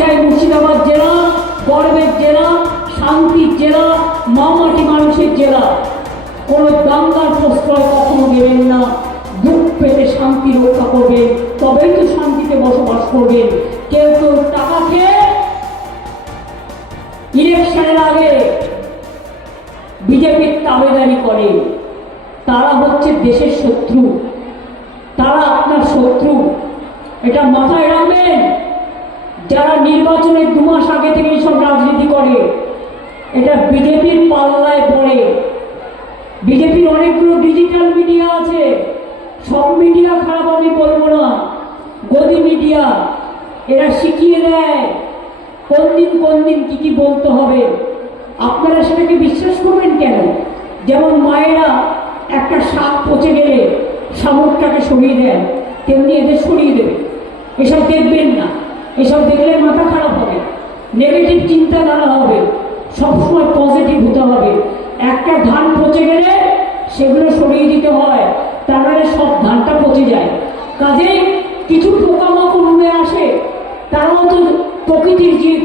চাই মুর্শিদাবাদ জেলা, গর্বের জেলা, শান্তির জেলা, মামাটি মানুষের জেলা। কোনো দাঙ্গার প্রশ্রয় কখনো নেবেন না। দুঃখ পেতে শান্তি রক্ষা করবেন, তবেই তো শান্তিতে বসবাস করবেন। কেউ কেউ টাকা খেয়ে ইলেকশনের আগে বিজেপির তাবেদারি করে। তারা হচ্ছে দেশের শত্রু। তারা আপনার শত্রু। এটা মাথায় রাখবেন। যারা নির্বাচনের দু মাস আগে থেকে সব রাজনীতি করে, এটা বিজেপির পাল্লায় পড়ে। বিজেপির অনেকগুলো ডিজিটাল মিডিয়া আছে, সব মিডিয়া খারাপ আমি বলব না, গদি মিডিয়া এরা শিখিয়ে দেয় কোন দিন কোন দিন কী কী বলতে হবে। আপনারা সেটাকে বিশ্বাস করবেন কেন? যেমন মায়েরা একটা সাপ পচে গেলে শামুকটাকে সরিয়ে দেন তেমনি এদের সরিয়ে দেবে। এসব দেখবেন না। এসব দেখলে মাথা খারাপ হবে। নেগেটিভ চিন্তা চিন্তাধারা হবে। সবসময় পজিটিভ হতে হবে। একটা ধান পচে গেলে সেগুলো সরিয়ে দিতে হয়। তার মানে সব ধানটা পচে যায়। কাজেই কিছু পোকামাকড় উড়ে আসে, তারাও তো প্রকৃতির জীব।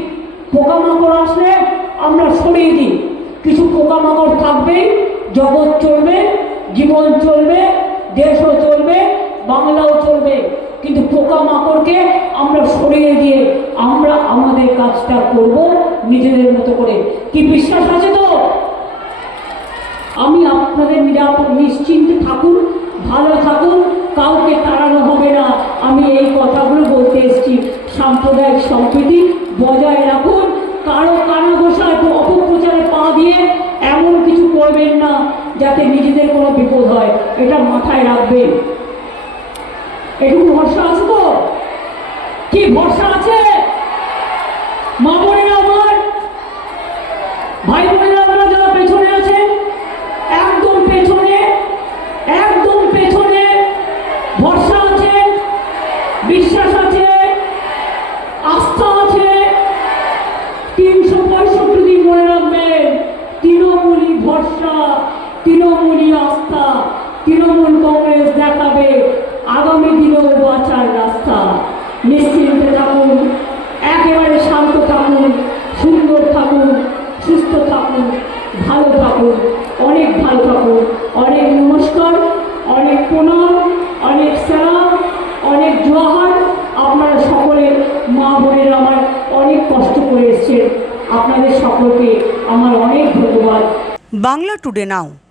পোকামাকড় আসলে আমরা সরিয়ে দিই। কিছু পোকামাকড় থাকবে, জগৎ চলবে, জীবন চলবে, দেশও চলবে, বাংলাও চলবে। কিন্তু পোকামাকড়কে আমরা সরিয়ে দিয়ে আমরা আমাদের কাজটা করব নিজেদের মতো করে। কি বিশ্বাস আছে তো? আমি আপনাদের নিরাপদ নিশ্চিন্ত থাকুন, ভালো থাকুন, কাউকে তাড়ানো হবে না। আমি এই কথাগুলো বলতে এসেছি। সাম্প্রদায়িক সম্প্রীতি বজায় রাখুন। কারও কারও ঘোষায় অপপ্রচারে পা দিয়ে এমন কিছু করবেন না, যাতে নিজেদের কোনো বিপদ হয়। এটা মাথায় রাখবেন। এটুকু ভরসা আছে তো? কি ভরসা আছে? মা বোনেরা আমার, ভাই বোনেরা আপনারা যারা পেছনে আছেন, একদম পেছনে একদম পেছনে ভরসা আছে, বিশ্বাস আছে, আস্থা আছে। তিনশো পঁয়ষট্টি দিন মনে রাখবেন, তৃণমূলই ভরসা, তৃণমূলই আস্থা, তৃণমূল কংগ্রেস দেখাবে আগামী দিনেও বাঁচার রাস্তা নিশ্চিন্তে থাকুন একেবারে শান্ত থাকুন সুন্দর থাকুন সুস্থ থাকুন ভালো থাকুন অনেক ভালো থাকুন অনেক নমস্কার অনেক প্রণাম অনেক সালাম অনেক জোহার আপনারা সকলে মা বোনের আমার অনেক কষ্ট করে এসছেন আপনাদের সকলকে আমার অনেক ধন্যবাদ। Bangla today now.